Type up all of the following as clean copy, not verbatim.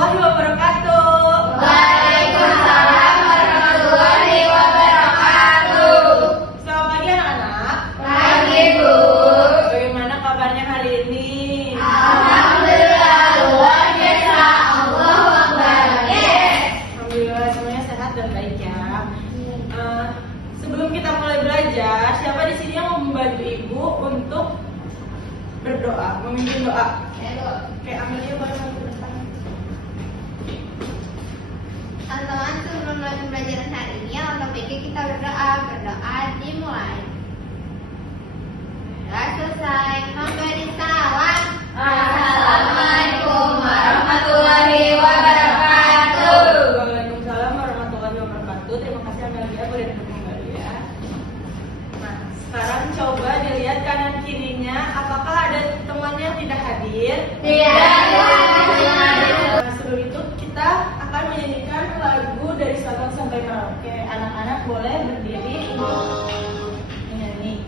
warahmatullahi wabarakatuh. Waalaikumsalam warahmatullahi wabarakatuh. Selamat pagi anak-anak. Pagi, Bu. Bagaimana kabarnya hari ini? Alhamdulillah, luar biasa. Allahu Akbar. Alhamdulillah semuanya sehat dan baik ya. Sebelum kita mulai belajar, siapa di sini yang mau membantu ibu untuk berdoa, memimpin doa? Oke, Amelia boleh maju ke depan. Teman-teman, sebelum melakukan pelajaran hari ini, alangkah baiknya kita berdoa. Berdoa dimulai. Sudah selesai, memberi salam. Assalamualaikum warahmatullahi wabarakatuh. Waalaikumsalam warahmatullahi wabarakatuh. Terima kasih Amelia, boleh duduk kembali ya. Nah, sekarang coba dilihat kanan kirinya, apakah ada teman yang tidak hadir? Nah, sebelum itu kita akan menyanyikan lagu dari Sabang sampai Merauke. Anak-anak boleh berdiri untuk menyanyi.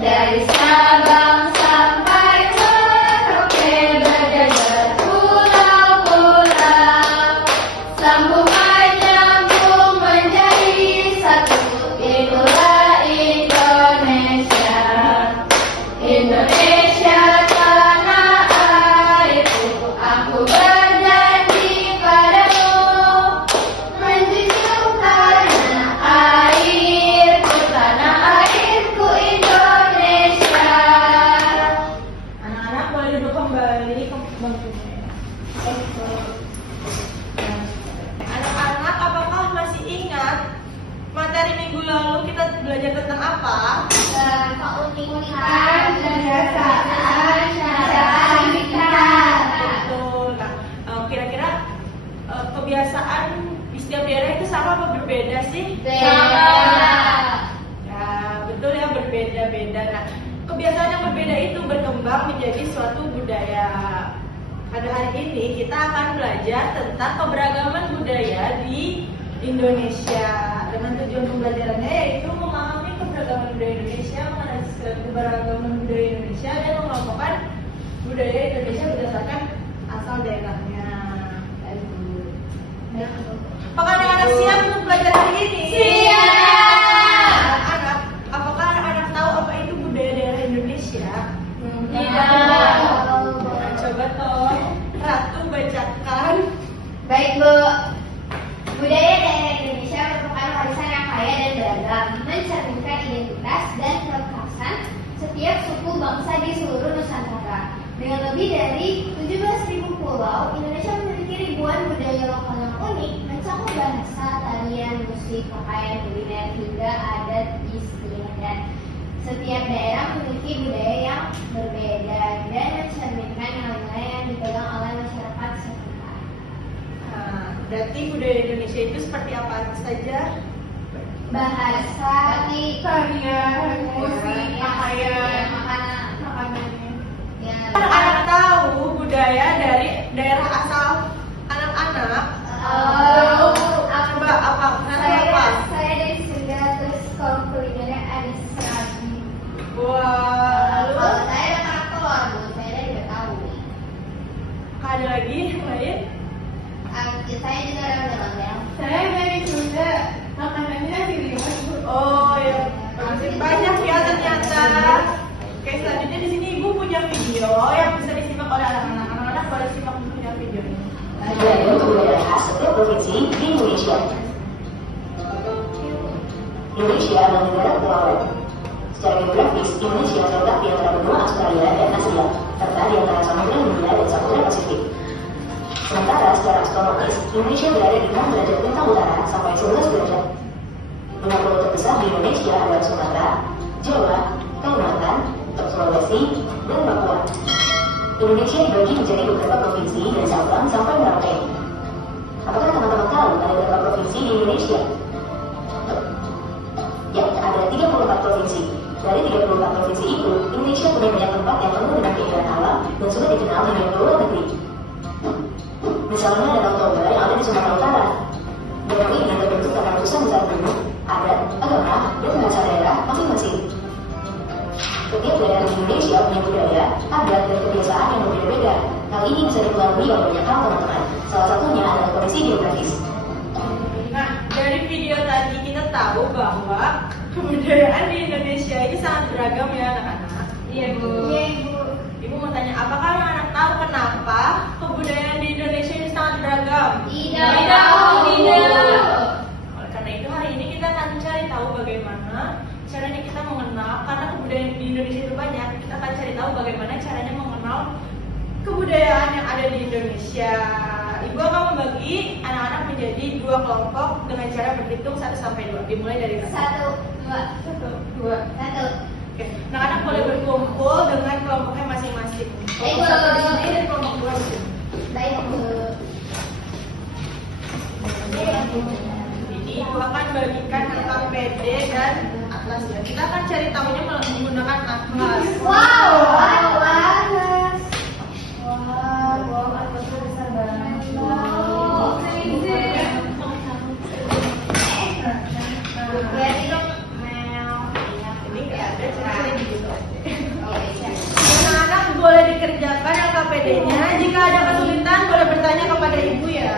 Dari Sabang sampai Merauke berjajar pulau-pulau, sambungan nyambung menjadi satu. Itulah Indonesia, Indonesia tanah airku. Aku berjanji padamu menjunjung tanah airku, tanah airku Indonesia. Anak-anak boleh duduk kembali ke bangkunya. Anak-anak, apakah masih ingat materi minggu lalu kita belajar tentang apa? Keunikan kebiasaan syariat kita. Betul. Nah, kira-kira kebiasaan di setiap daerah itu sama apa berbeda sih? Beda. Ya, betul ya, berbeda-beda. Nah, kebiasaan yang berbeda itu berkembang menjadi suatu budaya. Pada hari ini kita akan belajar tentang keberagaman budaya di Indonesia. Dengan tujuan pembelajarannya yaitu memahami keberagaman budaya Indonesia, menganalisis keberagaman budaya Indonesia, dan mengelompokkan budaya Indonesia berdasarkan asal daerahnya. Apakah anak-anak siap untuk belajar hari ini? Siap. Anak-anak, apakah anak-anak tahu apa itu budaya daerah Indonesia? Tidak. Nah, coba tolong Ratu bacakan. Baik, Bu. Budaya daerah Indonesia merupakan warisan yang kaya dan beragam, mencerminkan identitas dan kekhasan setiap suku bangsa di seluruh Nusantara. Dengan lebih dari 17.000 pulau, Indonesia memiliki ribuan budaya lokal yang unik, mencakup bahasa, tarian, musik, pakaian, kuliner, hingga adat istiadat. Setiap daerah memiliki budaya yang berbeda dan mencerminkan nilai-nilai yang dipegang oleh masyarakat setempat. Nah, berarti budaya Indonesia itu seperti apa saja? Bahasa, Tarian, musik, pakaian, makanannya. Ya. Anak-anak tahu budaya dari daerah asal anak-anak? Coba apa? Saya dari Sunda, terus kalau kulinernya ada serabi. Wah, Kalau lalu saya dari Karakol, saya dari Betawi. ada lagi yang lain? Saya juga dari Bandung. Saya dari Sunda, makanannya nasi liwet, Bu. Oh ya, banyak ya ternyata. Oke, selanjutnya di sini Ibu punya video yang bisa disimak oleh anak-anak. Anak-anak boleh simak punya video ini. Budaya untuk budaya khas setiap provinsi di Indonesia. Indonesia adalah negara kepulauan. Secara geografis, Indonesia terletak di antara benua Australia dan Asia, serta di antara Samudra Hindia dan Samudra Pasifik. Sementara secara astronomis, Indonesia berada di 6 derajat bintang utara sampai 11 derajat. Lima pulau terbesar di Indonesia adalah Sumatera, Jawa, Kalimantan, Sulawesi, dan Papua. Indonesia dibagi menjadi beberapa provinsi dan cabang sampai Merauke. Apakah teman-teman tahu ada berapa provinsi di Indonesia? Ya, ada 34 provinsi. Dari 34 provinsi itu, Indonesia punya banyak tempat yang penuh dengan keindahan alam dan sudah dikenal di luar negeri. Misalnya Danau Toba yang ada di Sumatera Utara. Danau ini terbentuk karena ratusan besar gunung, adat, agama, dan bahasa daerah masing-masing. Setiap daerah di Indonesia punya budaya, adat, dan kebiasaan yang berbeda-beda. Hal ini bisa dipengaruhi oleh banyak hal, teman-teman. Salah satunya adalah kondisi geografis. Nah, dari video tadi kita tahu bahwa kebudayaan di Indonesia ini sangat beragam ya anak-anak. Iya, Bu. Iya, Bu. Ibu mau tanya, apakah anak-anak tahu kenapa kebudayaan di Indonesia ini sangat beragam? Tidak tahu, tidak. Oleh karena itu hari ini kita akan cari tahu bagaimana caranya kita mengenal, karena kebudayaan di Indonesia itu banyak, kita akan cari tahu bagaimana caranya mengenal kebudayaan yang ada di Indonesia. Ibu akan membagi anak-anak menjadi 2 kelompok dengan cara berhitung 1 sampai 2. Dimulai dari 1. 1, 2, 1. Oke, anak-anak boleh berkumpul dengan kelompoknya masing-masing. Baik, Kelompok 1 di Bu. sini dan kelompok 2 di sini. Baik, Bu. Ini Ibu akan bagikan KPD dan atlas ya. Kita akan cari tahunya menggunakan atlas. Wow, atlas. Wow, atlasnya besar banget. Wow, amazing. Lihat itu Mel. Ini nggak ada caranya gitu. Oh, iya. Anak-anak boleh dikerjakan LKPD-nya. Jika ada kesulitan boleh bertanya kepada ibu ya.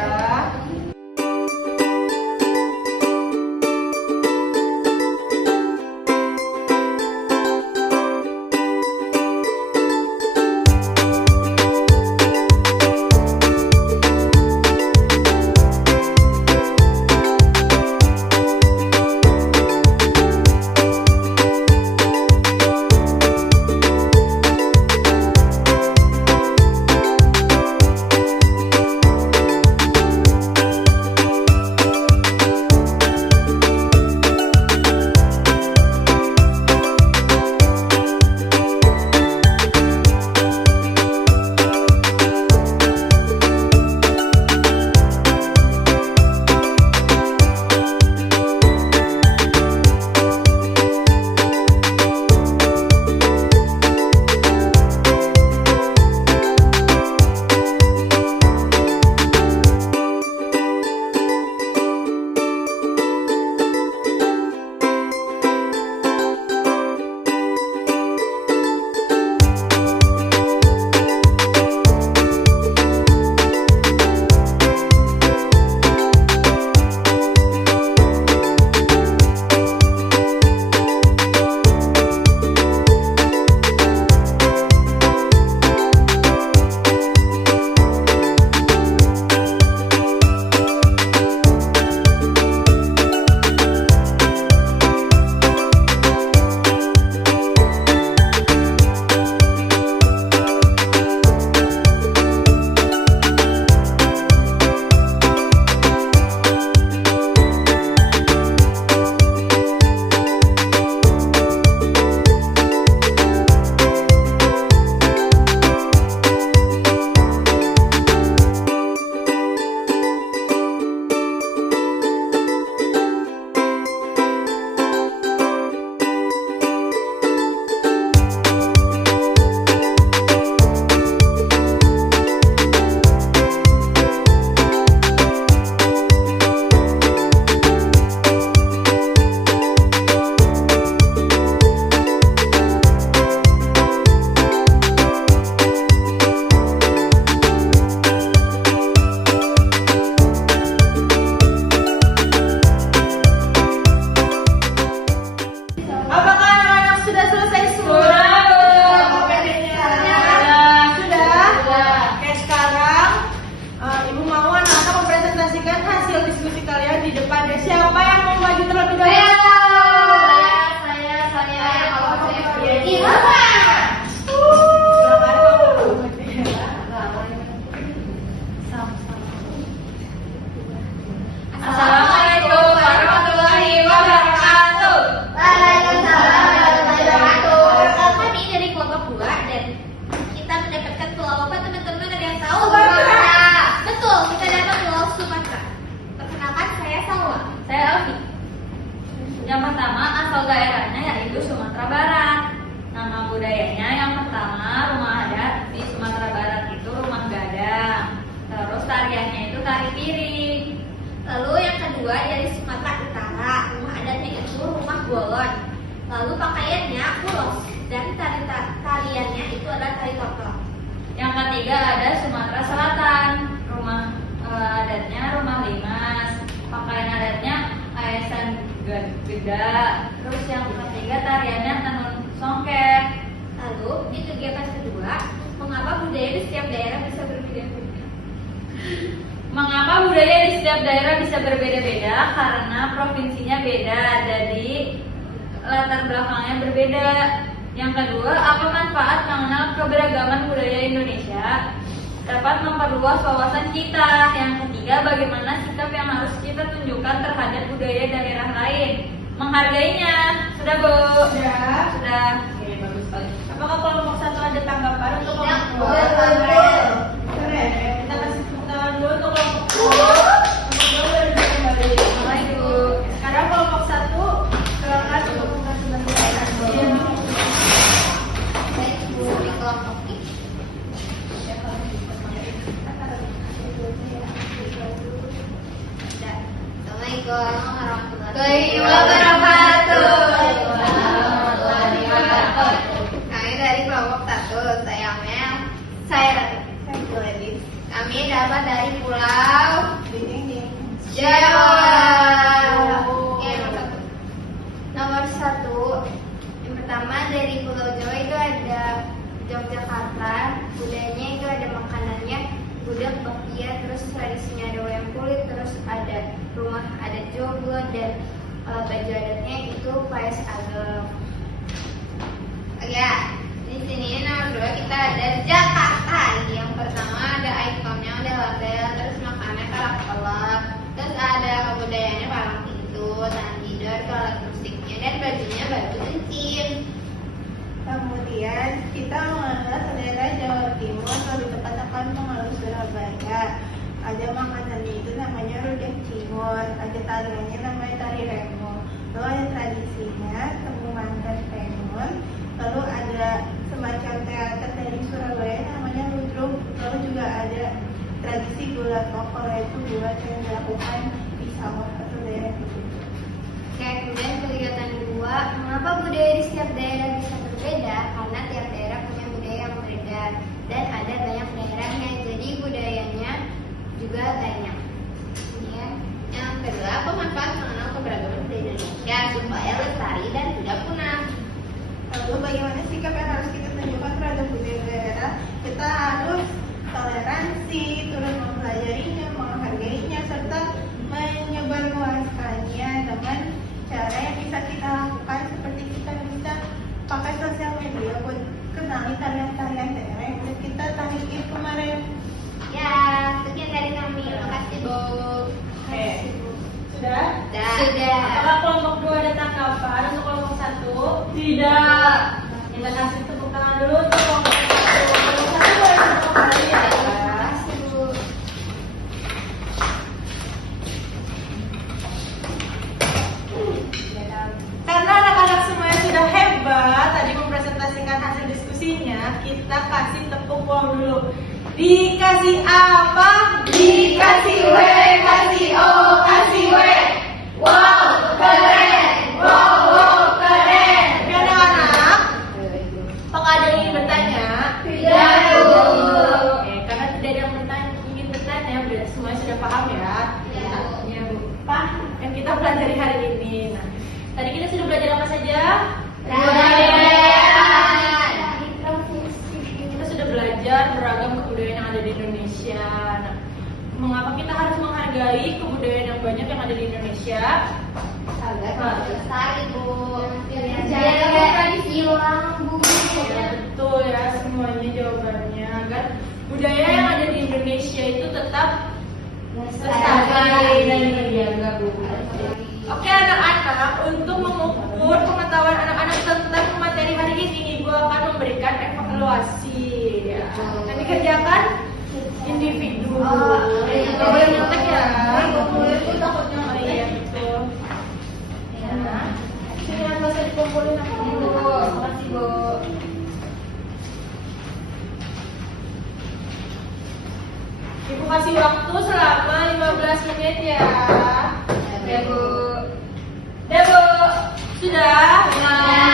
budayanya yang pertama rumah adat di Sumatera Barat itu rumah gadang. Terus tariannya itu tari piring. Lalu yang kedua dari Sumatera Utara, rumah adatnya itu rumah golon. Lalu pakaiannya kulos dan tariannya itu adalah tari topeng. Yang ketiga ada Sumatera Selatan. Rumah adatnya rumah limas. Pakaian adatnya aesan geda. Terus yang ketiga tariannya tenun songket. Lalu di kegiatan kedua, mengapa budaya di setiap daerah bisa berbeda-beda? Mengapa budaya di setiap daerah bisa berbeda-beda? Karena provinsinya beda, jadi latar belakangnya berbeda. Yang kedua, apa manfaat mengenal keberagaman budaya Indonesia? Dapat memperluas wawasan kita. Yang ketiga, bagaimana sikap yang harus kita tunjukkan terhadap budaya daerah lain? Menghargainya. Sudah, Bu? Sudah. Oke, bagus sekali. Apakah kelompok 1 ada tanggapan untuk kelompok 2? Betul. Keren. Kita kasih tepuk tangan dulu untuk kelompok 2. Kelompok 2 baru bisa kembali. Baik, Bu. Sekarang kelompok 1 silakan untuk mengasih penjelasan. Baik, Bu, di kelompok ini. Assalamualaikum warahmatullahi wabarakatuh. Kami dari kelompok 1, saya Mel, saya Ratu. Kami dapat dari Pulau Jawa. Oke, nomor satu. Yang pertama dari Pulau Jawa itu ada Yogyakarta. Budayanya itu ada makanannya gudeg, bakpia, terus tradisinya ada wayang kulit, terus ada rumah adat Jogo, dan baju adatnya itu paes ageng. Oke, di sini nomor 2 kita ada Jakarta. Yang pertama ada ikonnya ada hotel, terus makannya kerak-kelak, terus ada kebudayaannya palang pintu, tangan tidur, alat musiknya, dan bajunya baju kencing. Kemudian kita mengenal ke daerah Jawa Timur, lebih tepat akan mengenal Surabaya. Ada makanannya itu namanya rujak cingur, ada tariannya namanya tari remo. Lalu ada tradisinya temu mantan tenun. Lalu ada semacam teater dari Surabaya namanya ludruk. Lalu juga ada tradisi gula tokol, yaitu gula yang dilakukan di sawah atau daerah itu. Oke, kemudian kegiatan kedua, mengapa budaya di setiap daerah bisa berbeda? Karena tiap daerah punya budaya yang berbeda dan ada banyak daerahnya, jadi budayanya juga banyak. Kemudian yang kedua, apa manfaat mengenal keberagaman budaya Indonesia supaya lestari dan tidak punah? Lalu bagaimana sikap yang harus kita tunjukkan terhadap budaya daerah? Kita harus toleransi, terus mempelajarinya, menghargainya, serta menyebarluaskannya dengan cara yang bisa kita lakukan, seperti kita bisa pakai sosial media buat kenali tarian-tarian daerah yang udah kita tarikin kemarin. Ya, sekian dari kami. Terima kasih, Bu. Oke. Sudah? Sudah. Apakah kelompok 2 ada tanggapan untuk kelompok 1? Tidak. Kita kasih tepuk tangan dulu untuk kelompok 1. Kelompok 1 boleh tepuk kembali ya. Terima kasih, Bu. Karena anak-anak semuanya sudah hebat tadi mempresentasikan hasil diskusinya, kita kasih tepuk gong dulu. Dikasih apa? Dikasih W, kasih O, kasih W. Wow, keren. Wow, keren. Oke anak-anak, apakah ada yang ingin bertanya? Tidak, Bu. Oke, karena tidak ada yang ingin bertanya, semuanya sudah paham ya? Iya. Ya, Bu. Paham yang kita pelajari hari ini. Nah, tadi kita sudah belajar apa saja? Kita sudah belajar beragam kebudayaan yang ada di Indonesia. Nah, mengapa kita harus menghargai kebudayaan yang banyak yang ada di Indonesia? Agar lestari, Bu. Jaga tradisi orang, Bu. Ya, betul ya, semuanya jawabannya agar budaya yang ada di Indonesia itu tetap lestari dan terjaga, Bu. Oke anak-anak, untuk mengukur pengetahuan anak-anak tentang materi hari ini, Ibu akan memberikan evaluasi. Ya. Dan dikerjakan individu. Nggak boleh nyontek ya. Itu takutnya. Oh iya betul. Ya. Sini nggak usah dikumpulin aku. Terima kasih, Bu. Ibu kasih waktu selama 15 menit ya. Ya, Bu. Ya, Bu. Sudah? Ya.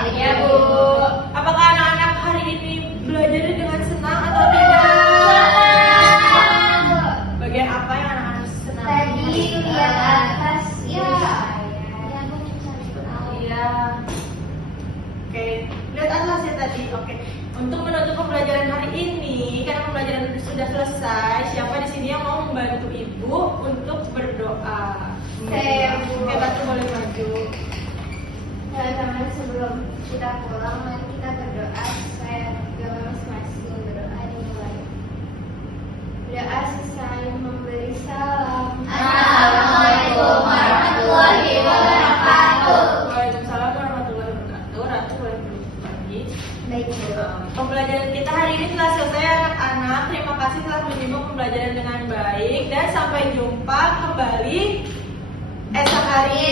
Iya, Bu. Apakah anak-anak hari ini belajar dengan senang atau tidak? Bagian apa yang anak-anak senang? Tadi lihat atas ya. Ya, aku mencari tahu. Iya. Oke, lihat atlas ya tadi. Oke. Untuk menutup pembelajaran hari ini, karena pembelajaran sudah selesai, siapa di sini yang mau membantu Ibu untuk berdoa? Saya, Bu. Oke, Batu boleh maju. Teman-teman, sebelum kita pulang, mari kita berdoa sesuai agama masing-masing. Berdoa dimulai. Berdoa selesai memberi salam. Assalamualaikum warahmatullahi wabarakatuh. Waalaikumsalam warahmatullahi wabarakatuh. Ratu boleh menutup lagi. Baik, Bu. Pembelajaran kita hari ini telah selesai anak-anak. Terima kasih telah menyimak pembelajaran dengan baik dan sampai jumpa kembali esok hari.